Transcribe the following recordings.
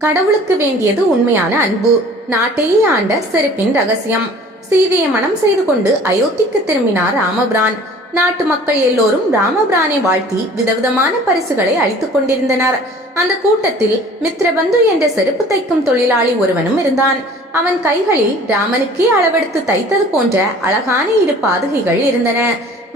கடவுளுக்கு வேண்டியது உண்மையான அன்பு. நாட்டையே ஆண்ட செருப்பின் ரகசியம். சீதையை மனம் செய்து கொண்டு அயோத்திக்கு திரும்பினார் ராமபிரான். நாட்டு மக்கள் எல்லோரும் ராமபிரானை வாழ்த்தி விதவிதமான பரிசுகளை அளித்துக் கொண்டிருந்தனர். அந்த கூட்டத்தில் மித்ரபந்து என்ற செருப்பு தைக்கும் தொழிலாளி ஒருவனும் இருந்தான். அவன் கைகளில் ராமனுக்கே அளவெடுத்து தைத்தது போன்ற அழகான இரு பாதுகைகள் இருந்தன.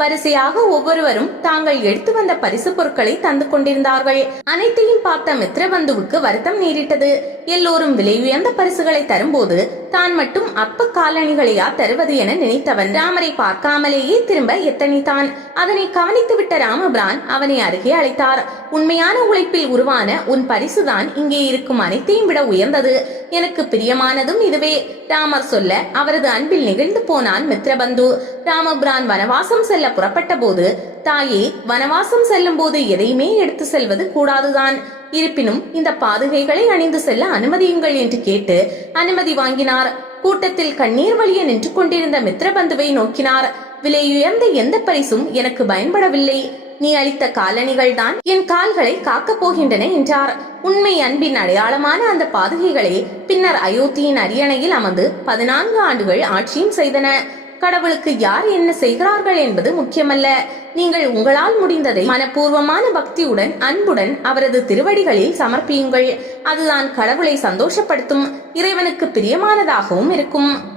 வரிசையாக ஒவ்வொருவரும் தாங்கள் எடுத்து வந்த பரிசு பொருட்களை தந்து கொண்டிருந்தார்கள். அனைத்தையும் பார்த்த மித்ரபந்துவுக்கு வருத்தம் நேரிட்டது. எல்லோரும் விலை உயர்ந்த பரிசுகளை தரும்போது தான் மட்டும் அற்ப காலணிகளையா தருவது என நினைத்தவன் ராமரை பார்க்காமலேயே திரும்ப எத்தனித்தான். அதனை கவனித்து விட்ட ராமபிரான் அவனை அருகே அழைத்தார். உண்மையான உழைப்பில் உருவான உன் பரிசுதான் இங்கே இருக்கும் அனைத்தையும் விட உயர்ந்தது. எனக்கு பிரியமானதும் இதுவே. ராமர் சொல்ல அவரது அன்பில் நெகிழ்ந்து போனான் மித்ரபந்து. ராமபிரான் வனவாசம் செல்ல புறப்பட்ட போது, தாயே, வனவாசம் செல்லும் போது எதையுமே எடுத்து செல்வது கூடாதுதான். இருப்பினும் இந்த பாதுகைகளை அணிந்து செல்ல அனுமதியுங்கள் என்று கேட்டு அனுமதி வாங்கினார். கூட்டத்தில் கண்ணீர் வழிய நின்று கொண்டிருந்த மித்ரபந்துவை நோக்கினார். விலையுயர்ந்த எந்த பரிசும் எனக்கு பயன்படவில்லை. நீ அளித்த காலணிகள் தான் என் கால்களை காக்கப் போகின்றன என்றார். உண்மை அன்பின் அடையாளமான அந்த பாதுகைகளே பின்னர் அயோத்தியின் அரியணையில் அமர்ந்து 14 ஆண்டுகள் ஆட்சியும் செய்தன. கடவுளுக்கு யார் என்ன செய்கிறார்கள் என்பது முக்கியமல்ல. நீங்கள் உங்களால் முடிந்ததை மனப்பூர்வமான பக்தியுடன் அன்புடன் அவரது திருவடிகளில் சமர்ப்பியுங்கள். அதுதான் கடவுளை சந்தோஷப்படுத்தும், இறைவனுக்கு பிரியமானதாகவும் இருக்கும்.